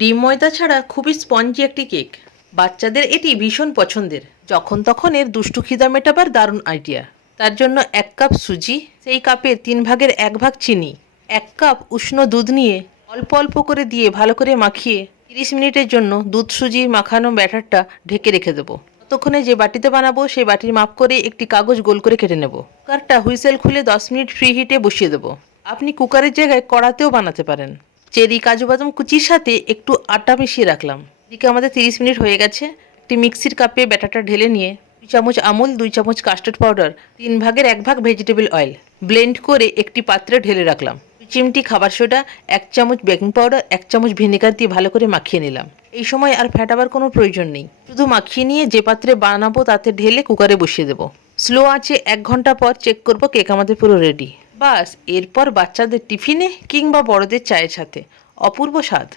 ডিম ময়দা ছাড়া খুবই স্পঞ্জি একটি কেক। বাচ্চাদের এটি ভীষণ পছন্দের। যখন তখন এর দুষ্টু খিদা মেটাবার দারুণ আইডিয়া। তার জন্য 1 কাপ সুজি, সেই কাপে 3 ভাগের 1 ভাগ চিনি, 1 কাপ উষ্ণ দুধ নিয়ে অল্প অল্প করে দিয়ে ভালো করে মাখিয়ে 30 মিনিটের জন্য দুধ সুজি মাখানো ব্যাটারটা ঢেকে রেখে দেবো। ততক্ষণে যে বাটিতে বানাবো সেই বাটির মাপ করে একটি কাগজ গোল করে কেটে নেব। কুকারটা হুইসেল খুলে 10 মিনিট ফ্রি হিটে বসিয়ে দেবো। আপনি কুকারের জায়গায় কড়াতেও বানাতে পারেন। চেরি কাজু বাদাম কুচির সাথে একটু আটা মিশিয়ে রাখলাম। এদিকে আমাদের 30 মিনিট হয়ে গেছে। একটি মিক্সির কাপে ব্যাটারটা ঢেলে নিয়ে 2 চামচ আমুল, 2 চামচ কাস্টার্ড পাউডার, 3 ভাগের 1 ভাগ ভেজিটেবল অয়েল ব্লেন্ড করে একটি পাত্রে ঢেলে রাখলাম। 2 চিমটি খাবার সোডা, 1 চামচ বেকিং পাউডার, 1 চামচ ভিনেগার দিয়ে ভালো করে মাখিয়ে নিলাম। এই সময় আর ফেটাবার কোনো প্রয়োজন নেই। শুধু মাখিয়ে নিয়ে যে পাত্রে বানাবো তাতে ঢেলে কুকারে বসিয়ে দেবো। স্লো আঁচে 1 ঘন্টা পর চেক করব কেক আমাদের পুরো রেডি। বাস, এরপর বাচ্চাদের টিফিনে কিংবা বড়দের চায়ের সাথে অপূর্ব স্বাদ।